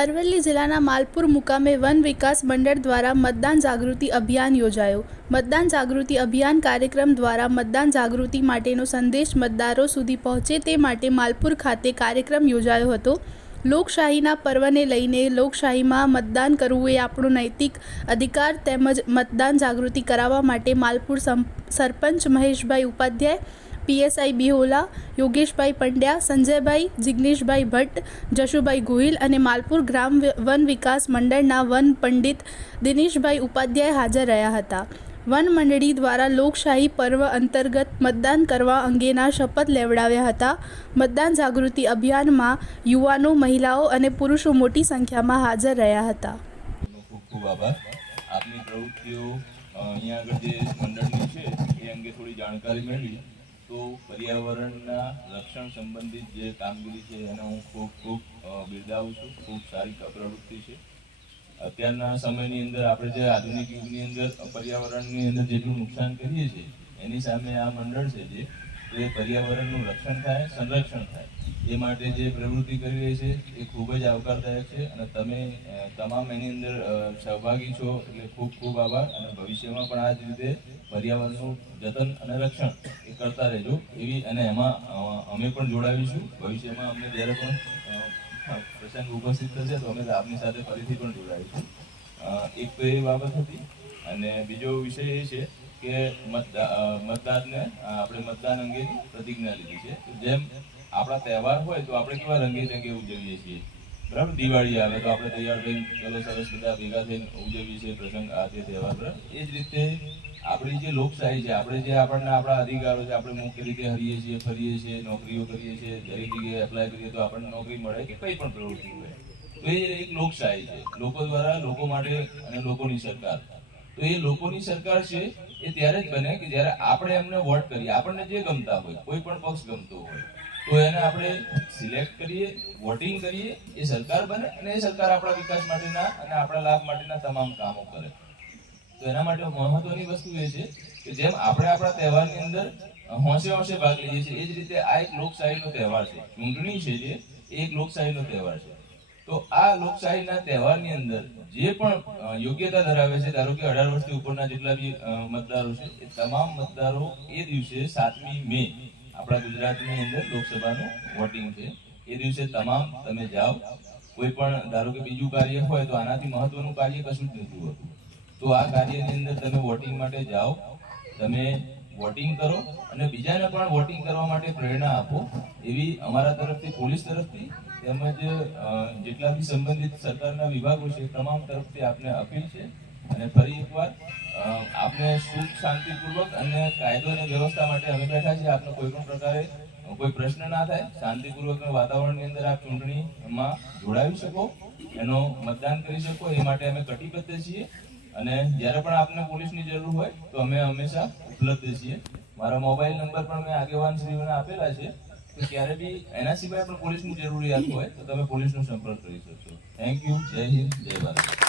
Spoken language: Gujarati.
અરવલ્લી જિલ્લાના માલપુર મુકામે વન વિકાસ મંડળ દ્વારા મતદાન જાગૃતિ અભિયાન યોજાયો મતદાન જાગૃતિ અભિયાન કાર્યક્રમ દ્વારા મતદાન જાગૃતિ માટેનો સંદેશ મતદારો સુધી પહોંચે તે માટે માલપુર ખાતે કાર્યક્રમ યોજાયો હતો લોકશાહીના પર્વને લઈને લોકશાહીમાં મતદાન કરવું એ આપણો નૈતિક અધિકાર તેમજ મતદાન જાગૃતિ કરાવવા માટે માલપુર સરપંચ મહેશભાઈ ઉપાધ્યાય પીએસઆઈ બિહોલા યોગેશભાઈ પંડ્યા સંજયભાઈ જિગ્નેશભાઈ ભટ્ટ જશુભાઈ ગોહિલ અને માલપુર ગ્રામ વન વિકાસ મંડળના વન પંડિત દિનેશભાઈ ઉપાધ્યાય હાજર રહ્યા હતા વન મંડળી દ્વારા લોકશાહી પર્વ અંતર્ગત મતદાન કરવા અંગેના શપથ લેવડાવ્યા હતા મતદાન જાગૃતિ અભિયાનમાં યુવાનો મહિલાઓ અને પુરુષો મોટી સંખ્યામાં હાજર રહ્યા હતા આપની પ્રવૃત્તિઓ અહીંયા આગળ જે મંડળની છે એ અંગે થોડી જાણકારી મેળવી તો પર્યાવરણના રક્ષણ સંબંધિત જે કામગીરી છે એને હું ખૂબ ખૂબ બિરદાવું છું ખૂબ સારી પ્રવૃત્તિ છે અત્યારના સમયની અંદર આપણે જે આધુનિક યુગની અંદર પર્યાવરણની અંદર જેટલું નુકસાન કરીએ છીએ એની સામે આ મંડળ છે જે એ પર્યાવરણનું રક્ષણ થાય સંરક્ષણ થાય એ માટે જે પ્રવૃત્તિ કરી રહી છે એ ખૂબ જ આવકારદાયક છે અને તમે તમામ એની અંદર સહભાગી છો એટલે ખૂબ ખૂબ આભાર અને ભવિષ્યમાં પણ આ જ રીતે પર્યાવરણનું જતન અને રક્ષણ એ કરતા રહેજો એવી અને એમાં અમે પણ જોડાવીશું ભવિષ્યમાં અમને જ્યારે પણ પ્રસંગ ઉપસ્થિત થશે તો અમે આપની સાથે ફરીથી પણ જોડાવીશું એક તો એ બાબત હતી અને બીજો વિષય એ છે કે મતદારને આપણે મતદાન અંગેની પ્રતિજ્ઞા લીધી છે જેમ આપણા તહેવાર હોય તો આપણે કેવા રંગે ચંગે ઉજવીએ છીએ બરાબર દિવાળી આવે તો આપણે તૈયાર થઈને ચલો સરસ બધા ભેગા થઈને ઉજવીએ છીએ પ્રસંગ આ તે તહેવાર બરાબર એ જ રીતે આપણી જે લોકશાહી છે આપણે જે આપણને આપણા અધિકારો છે આપણે મુખ્ય રીતે હરીએ છીએ ફરીએ છીએ નોકરીઓ કરીએ છીએ દરેક જગ્યાએ એપ્લાય કરીએ તો આપણને નોકરી મળે કે કંઈ પણ પ્રવૃત્તિ હોય તો એ એક લોકશાહી છે લોકો દ્વારા લોકો માટે અને લોકોની સરકાર તો એ લોકોની સરકાર છે એ ત્યારે જ બને કે જ્યારે આપણે એમને વોટ કરીએ આપણને જે ગમતા હોય કોઈ પણ પક્ષ ગમતો હોય તો એને આપણે સિલેક્ટ કરીએ વોટિંગ કરીએ એ સરકાર બને અને એ સરકાર આપણા વિકાસ માટેના અને આપણા લાભ માટેના તમામ કામો કરે તો એના માટે મહત્વની વસ્તુ એ છે કે જેમ આપણે આપણા તહેવારની અંદર હોંશે હોંશે ભાગ લઈએ છીએ એ જ રીતે આ એક લોકશાહીનો તહેવાર છે ચૂંટણી છે જે એક લોકશાહીનો તહેવાર છે તો આ લોકશાહીના તહેવારની અંદર જે પણ યોગ્યતા ધરાવે છે ધારો કે અઢાર વર્ષથી ઉપરના જેટલા બી મતદારો છે એ તમામ મતદારો એ દિવસે સાતમી મે આપણા ગુજરાતની અંદર લોકસભાનું વોટિંગ છે એ દિવસે તમામ તમે જાઓ કોઈ પણ ધારો કે બીજું કાર્ય હોય તો આનાથી મહત્વનું કાર્ય કશું જ નથી હોતું તો આ કાર્યની અંદર તમે વોટિંગ માટે જાઓ તમે વોટિંગ કરો અને બીજાને પણ વોટિંગ કરવા માટે પ્રેરણા આપો એવી અમારા તરફથી પોલીસ તરફથી તેમજ જેટલા બી સંબંધિત સરકારના વિભાગો છે તમામ તરફથી આપને અપીલ છે અને ફરી એકવાર આપને સુખ શાંતિપૂર્વક અને કાયદો અને વ્યવસ્થા માટે અમે બેઠા છીએ આપને કોઈ પણ પ્રકારે કોઈ પ્રશ્ન ના થાય શાંતિપૂર્વક વાતાવરણની અંદર આપ ચૂંટણીમાં જોડાવી શકો એનો મતદાન કરી શકો એ માટે અમે કટિબદ્ધ છીએ અને જ્યારે પણ આપને પોલીસની જરૂર હોય તો અમે હંમેશા ઉપલબ્ધ છીએ મારો મોબાઈલ નંબર પણ મેં આગેવાન શ્રીઓને આપેલા છે તો ક્યારે બી એના સિવાય પણ પોલીસની જરૂરિયાત હોય તો તમે પોલીસનો સંપર્ક કરી શકશો થેન્ક યુ જય હિન્દ જય ભારત